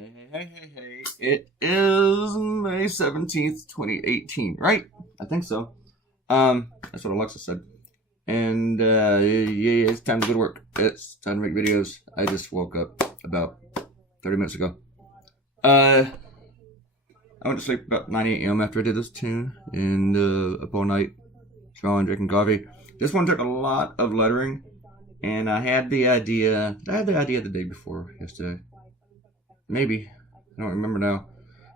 Hey. It is May 17th, 2018, right? I think so. That's what Alexa said. And, yeah, it's time to go to work. It's time to make videos. I just woke up about 30 minutes ago. I went to sleep about 9 a.m. after I did this tune, and, up all night, drawing, drinking coffee. This one took a lot of lettering, and I had the idea the day before, yesterday. Maybe. I don't remember now.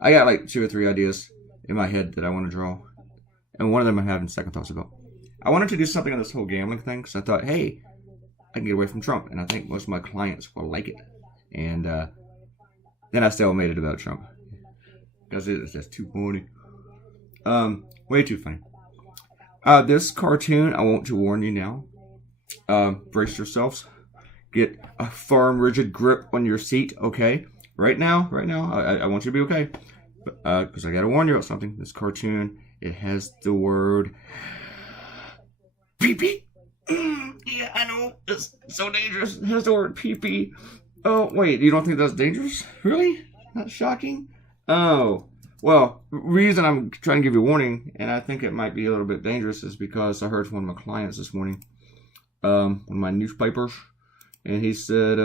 I got like 2 or 3 ideas in my head that I want to draw. And one of them I'm having second thoughts about. I wanted to do something on this whole gambling thing because I thought, hey, I can get away from Trump. And I think most of my clients will like it. And then I still made it about Trump. Because it's just too funny. Way too funny. This cartoon, I want to warn you now. Brace yourselves. Get a firm, rigid grip on your seat, okay? Right now, I want you to be okay. Because I gotta warn you about something. This cartoon, it has the word pee-pee. Yeah, I know. It's so dangerous. It has the word pee-pee. Oh, wait. You don't think that's dangerous? Really? Not shocking? Oh. Well, the reason I'm trying to give you a warning, and I think it might be a little bit dangerous, is because I heard from one of my clients this morning, one of my newspapers, and he said,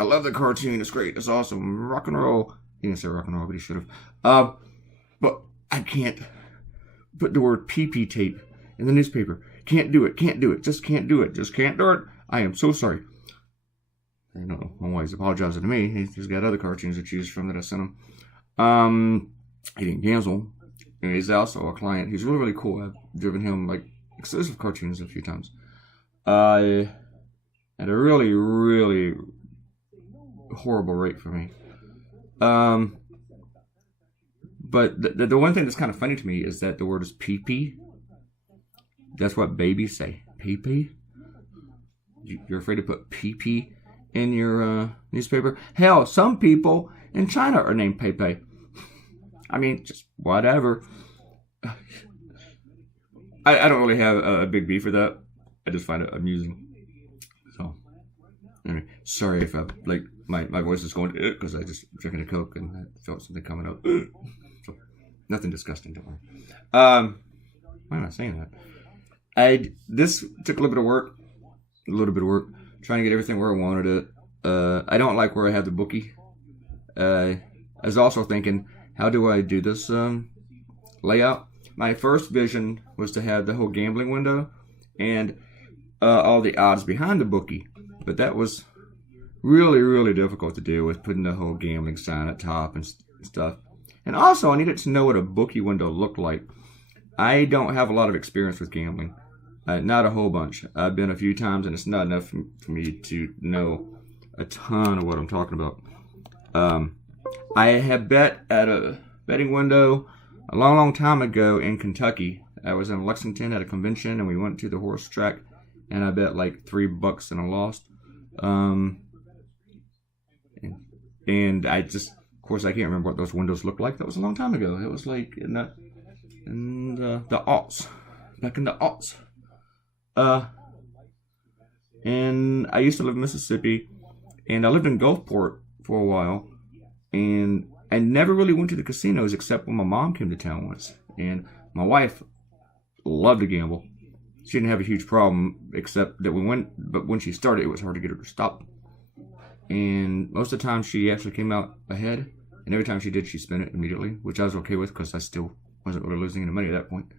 I love the cartoon. It's great. It's awesome. Rock and roll. He didn't say rock and roll, but he should have. But I can't put the word pee-pee tape in the newspaper. Can't do it. Just can't do it. Just can't do it. I am so sorry. I know. My wife's apologizing to me. He's got other cartoons to choose from that I sent him. He didn't cancel. And he's also a client. He's really, really cool. I've driven him like exclusive cartoons a few times. At a really, really horrible rate for me. But the one thing that's kind of funny to me is that the word is pee-pee. That's what babies say. Pee-pee? You're afraid to put pee-pee in your newspaper? Hell, some people in China are named Pei Pei. I mean, just whatever. I don't really have a big beef with that. I just find it amusing. So, anyway, sorry if I, like, my voice is going because I just drinking a Coke and I felt something coming up. So, nothing disgusting, don't worry. Why am I saying that? This took a little bit of work. Trying to get everything where I wanted it. I don't like where I have the bookie. I was also thinking, how do I do this layout? My first vision was to have the whole gambling window and all the odds behind the bookie. But that was really, really difficult to do with putting the whole gambling sign at top and stuff. And also, I needed to know what a bookie window looked like. I don't have a lot of experience with gambling. Not a whole bunch. I've been a few times, and it's not enough for me to know a ton of what I'm talking about. I have bet at a betting window a long, long time ago in Kentucky. I was in Lexington at a convention, and we went to the horse track, and I bet like $3 and I lost. And I just, of course, I can't remember what those windows looked like. That was a long time ago. It was like in the aughts, back in the aughts. And I used to live in Mississippi, and I lived in Gulfport for a while, and I never really went to the casinos except when my mom came to town once. And my wife loved to gamble. She didn't have a huge problem, except that but when she started, it was hard to get her to stop. And most of the time, she actually came out ahead, and every time she did, she spent it immediately, which I was okay with because I still wasn't really losing any money at that point.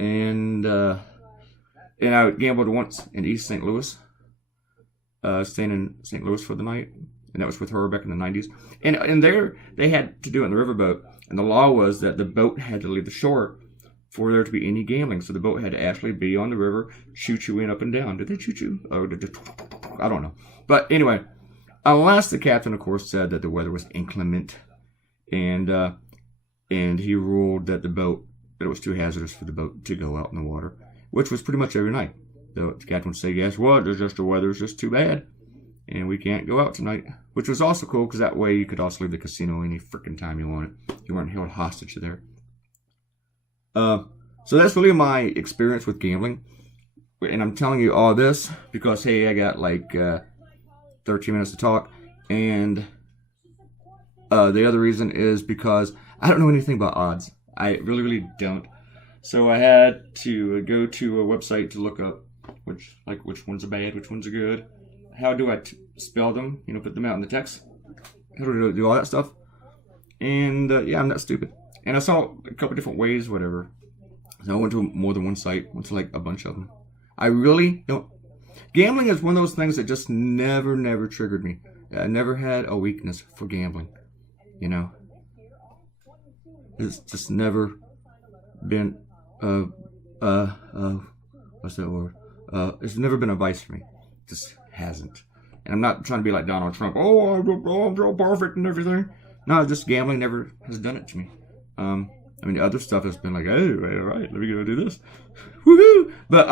And I gambled once in East St. Louis, staying in St. Louis for the night, and that was with her back in the 90s. And there, they had to do it in the riverboat, and the law was that the boat had to leave the shore for there to be any gambling. So the boat had to actually be on the river, choo-chooing up and down. Did they choo-choo? Oh, I don't know. But anyway, unless the captain, of course, said that the weather was inclement, and he ruled that it was too hazardous for the boat to go out in the water, which was pretty much every night. The captain would say, guess what? The weather's just too bad, and we can't go out tonight. Which was also cool, because that way you could also leave the casino any freaking time you wanted. You weren't held hostage there. So that's really my experience with gambling. And I'm telling you all this because, hey, I got like 13 minutes to talk. And The other reason is because I don't know anything about odds. I really, really don't. So I had to go to a website to look up which ones are bad, which ones are good. How do I spell them? Put them out in the text. How do I do all that stuff? And yeah, I'm not stupid. And I saw a couple different ways, whatever. So I went to more than one site. Went to like a bunch of them. I really don't. Gambling is one of those things that just never triggered me. I never had a weakness for gambling. It's just never been what's that word? It's never been a vice for me. It just hasn't. And I'm not trying to be like Donald Trump. Oh, I'm so perfect and everything. No, just gambling never has done it to me. The other stuff has been like, hey, all right, let me go do this. Woohoo! But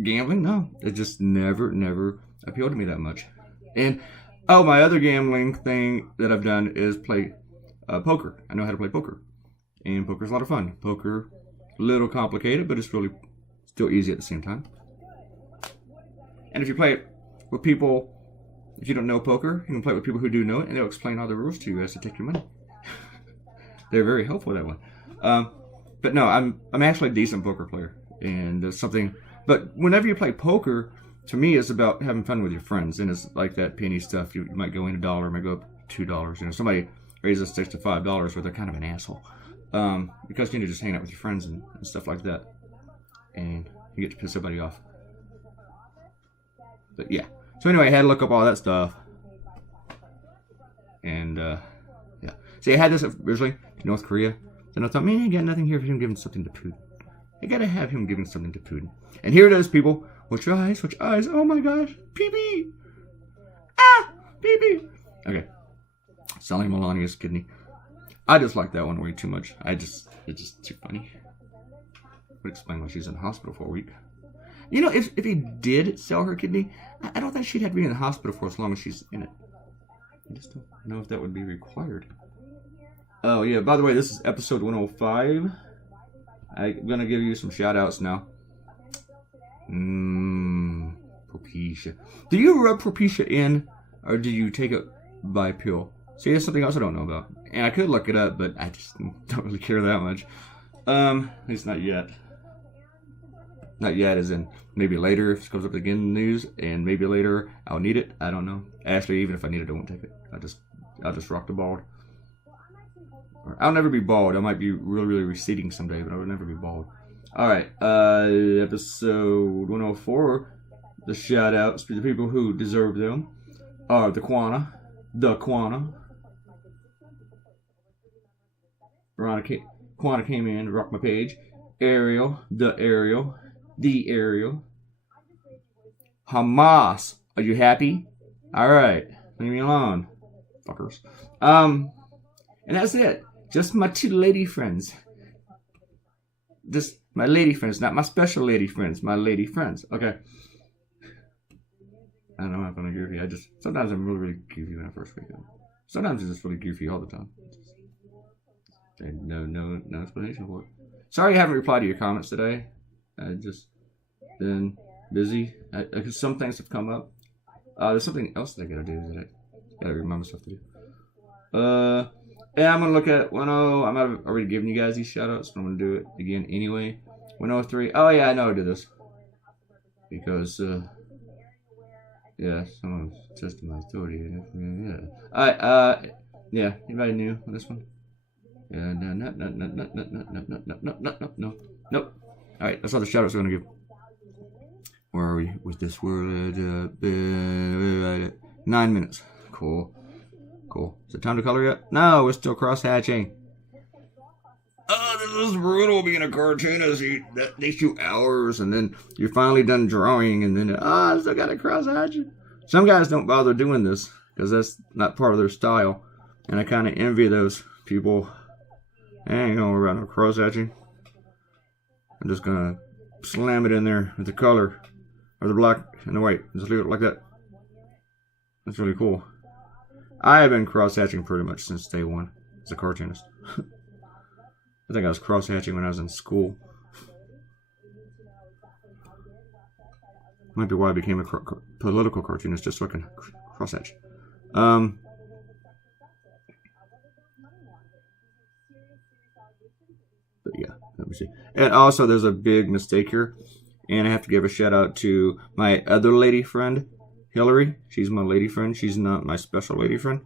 gambling, no, it just never appealed to me that much. And my other gambling thing that I've done is play poker. I know how to play poker, and poker's a lot of fun. Poker, a little complicated, but it's really still easy at the same time. And if you play it with people, if you don't know poker, you can play it with people who do know it, and they'll explain all the rules to you as to take your money. They're very helpful that way. But no, I'm actually a decent poker player, and there's something. But whenever you play poker, to me, it's about having fun with your friends, and it's like that penny stuff. You might go in $1, might go up $2. Somebody raises $6 to $5, where they're kind of an asshole, because just hang out with your friends and stuff like that, and you get to piss somebody off. But yeah. So anyway, I had to look up all that stuff, and yeah. See, I had this originally to North Korea, and I thought, man, I got nothing here for him giving something to Putin. I gotta have him giving something to Putin. And here it is, people. Watch your eyes, watch your eyes. Oh my gosh. Pei Pei. Ah! Pei Pei. Okay. Selling Melania's kidney. I just like that one way too much. It's just too funny. Would explain why she's in the hospital for a week. If he did sell her kidney, I don't think she'd have to be in the hospital for as long as she's in it. I just don't know if that would be required. Oh, yeah, by the way, this is episode 105. I'm going to give you some shout-outs now. Propecia. Do you rub Propecia in, or do you take it by pill? See, that's something else I don't know about. And I could look it up, but I just don't really care that much. At least not yet. Not yet, as in maybe later if it comes up again in the news, and maybe later I'll need it. I don't know. Actually, even if I need it, I won't take it. I'll just rock the bald. Or I'll never be bald. I might be really receding someday, but I will never be bald. Alright, episode 104. The shout outs to the people who deserve them are the Quana. Quana came in to rock my page. Ariel. The Ariel. Hamas. Are you happy? Alright. Leave me alone. Fuckers. And that's it. Just my two lady friends. Just my lady friends. Not my special lady friends. My lady friends. Okay. I don't know if I'm gonna goofy. Sometimes I'm really goofy when I first wake up. Sometimes it's just really goofy all the time. No explanation for it. Sorry I haven't replied to your comments today. I've just been busy. Because some things have come up. There's something else that I gotta do that I gotta remind myself to do. Yeah, I'm gonna look at 10. I might have already given you guys these shoutouts, but I'm gonna do it again anyway. 103. Oh yeah, I know I did this. Because yeah, someone tested my authority. Yeah. Alright, yeah, anybody new on this one? Yeah, no. Nope. Alright, that's all the shoutouts we're gonna give. Where are we with this word? 9 minutes. Cool. Is it time to color yet? No, we're still cross-hatching. Oh, this is brutal being a cartoonist. They shoot hours, and then you're finally done drawing, and then, I still got to cross-hatch. Some guys don't bother doing this, because that's not part of their style. And I kind of envy those people. I ain't going to worry about no cross-hatching. I'm just going to slam it in there with the color, or the black and the white. Just leave it like that. That's really cool. I have been cross-hatching pretty much since day one as a cartoonist. I think I was cross-hatching when I was in school. Might be why I became a political cartoonist, just so I can cross-hatch. But yeah, let me see. And also, there's a big mistake here. And I have to give a shout out to my other lady friend, Hillary. She's my lady friend. She's not my special lady friend,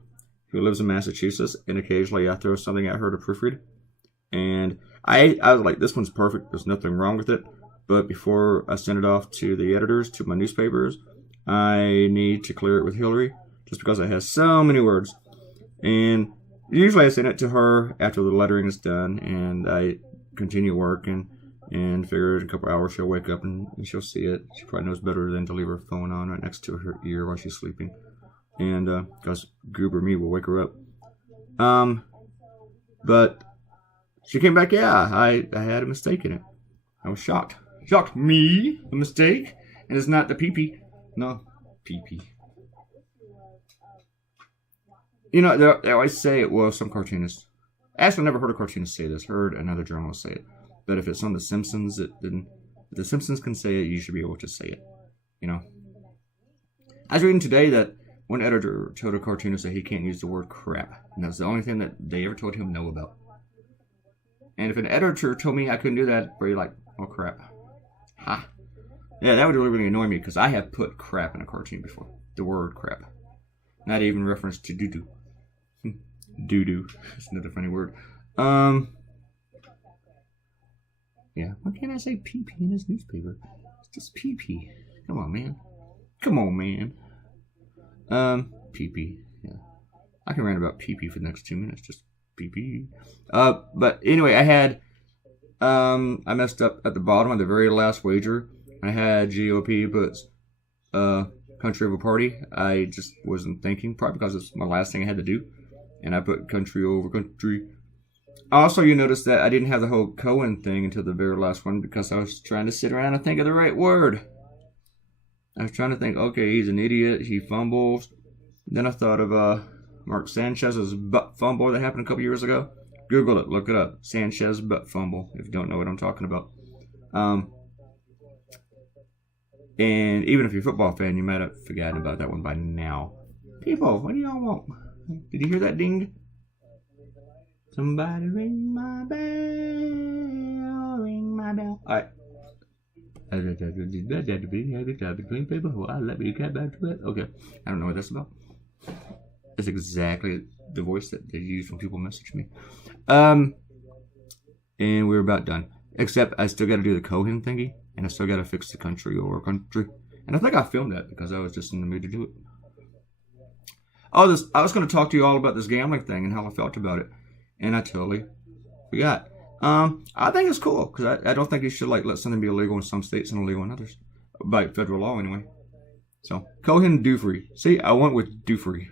who lives in Massachusetts. And occasionally I throw something at her to proofread. And I was like, this one's perfect. There's nothing wrong with it. But before I send it off to the editors, to my newspapers, I need to clear it with Hillary, just because it has so many words. And usually I send it to her after the lettering is done, and I continue working, and figure in a couple hours she'll wake up and she'll see it. She probably knows better than to leave her phone on right next to her ear while she's sleeping. And because Goober me will wake her up. But she came back, yeah, I had a mistake in it. I was shocked. Shocked me, a mistake. And it's not the pee-pee. No, pee-pee. You know, they always say it, well, some cartoonists. Actually, I never heard a cartoonist say this. Heard another journalist say it. But if it's on The Simpsons, then if The Simpsons can say it, you should be able to say it. You know? I was reading today that one editor told a cartoonist that he can't use the word crap. And that's the only thing that they ever told him no about. And if an editor told me I couldn't do that, I'd be like, oh crap. Ha. Yeah, that would really annoy me, because I have put crap in a cartoon before. The word crap. Not even reference to doo-doo. Doo-doo. That's another funny word. Yeah, why can't I say pee-pee in this newspaper? It's just pee-pee. Come on, man. Come on, man. Pee-pee. Yeah. I can rant about pee-pee for the next 2 minutes. Just pee-pee. But anyway, I messed up at the bottom of the very last wager. I had GOP puts country over party. I just wasn't thinking, probably because it's my last thing I had to do. And I put country over country. Also, you notice that I didn't have the whole Cohen thing until the very last one, because I was trying to sit around and think of the right word. I was trying to think, okay, he's an idiot, he fumbles. Then I thought of Mark Sanchez's butt fumble that happened a couple years ago. Google it, look it up. Sanchez butt fumble, if you don't know what I'm talking about. And even if you're a football fan, you might have forgotten about that one by now. People, what do y'all want? Did you hear that ding? Somebody ring my bell, ring my bell. Alright. Between people who I let me get back to it. Okay. I don't know what that's about. That's exactly the voice that they use when people message me. And we're about done. Except I still got to do the Cohen thingy. And I still got to fix the country over country. And I think I filmed that because I was just in the mood to do it. Oh, I was going to talk to you all about this gambling thing and how I felt about it. And I totally forgot. I think it's cool because I don't think you should let something be illegal in some states and illegal in others. By federal law, anyway. So, Cohen do free. See, I went with do free.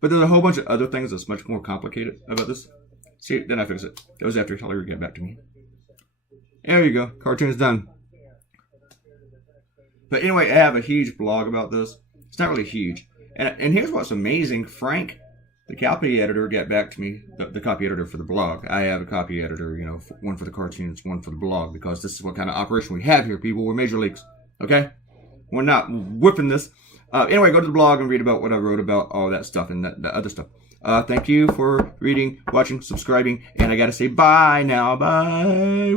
But there's a whole bunch of other things that's much more complicated about this. See, then I fix it. That was after Hillary got back to me. There you go. Cartoon's done. But anyway, I have a huge blog about this. It's not really huge. And here's what's amazing. Frank, the copy editor, got back to me. The copy editor for the blog. I have a copy editor, one for the cartoons, one for the blog. Because this is what kind of operation we have here, people. We're major leagues. Okay? We're not whipping this. Anyway, go to the blog and read about what I wrote about all that stuff and the other stuff. Thank you for reading, watching, subscribing. And I got to say bye now. Bye.